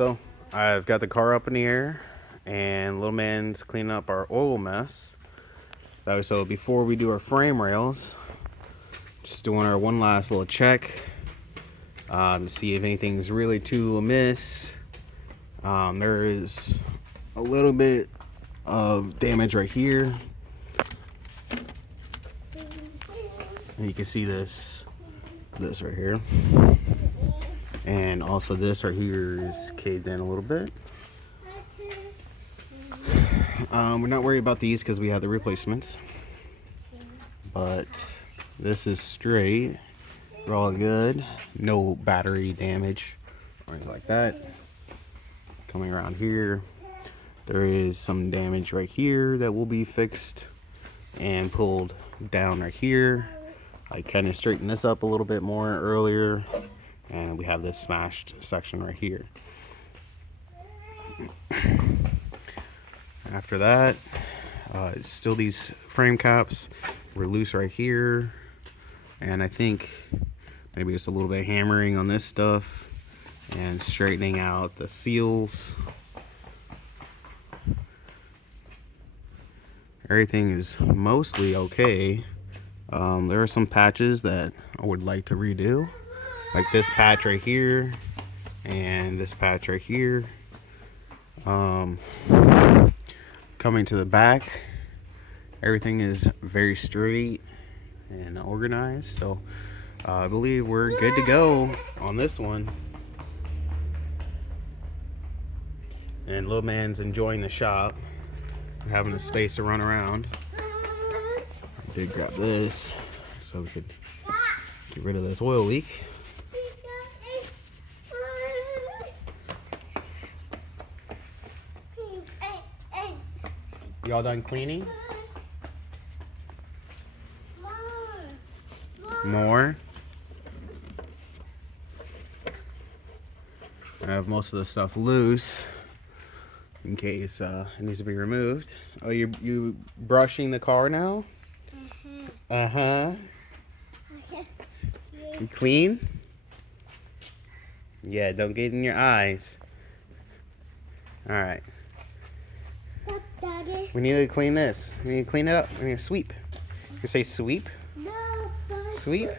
So I've got the car up in the air, and little man's cleaning up our oil mess. So before we do our frame rails, just doing our one last little check to see if anything's really too amiss. There is a little bit of damage right here, and you can see this right here, and also this right here is caved in a little bit. We're not worried about these because we have the replacements, but this is straight. We're all good. No battery damage or anything like that. Coming around here, there is some damage right here that will be fixed and pulled down right here. I kind of straightened this up a little bit more earlier, and we have this smashed section right here. After that, still these frame caps were loose right here, and I think maybe it's a little bit hammering on this stuff and straightening out the seals. Everything is mostly okay. There are some patches that I would like to redo, like this patch right here and this patch right here. Coming to the back, everything is very straight and organized, so I believe we're good to go on this one. And little man's enjoying the shop, having a space to run around. I did grab this so we could get rid of this oil leak. Y'all done cleaning? More? I have most of the stuff loose in case it needs to be removed. Oh, you brushing the car now? Uh-huh. You clean? Yeah, don't get in your eyes. Alright. We need to clean this. We need to clean it up. We need to sweep. You say sweep? No. Sweep?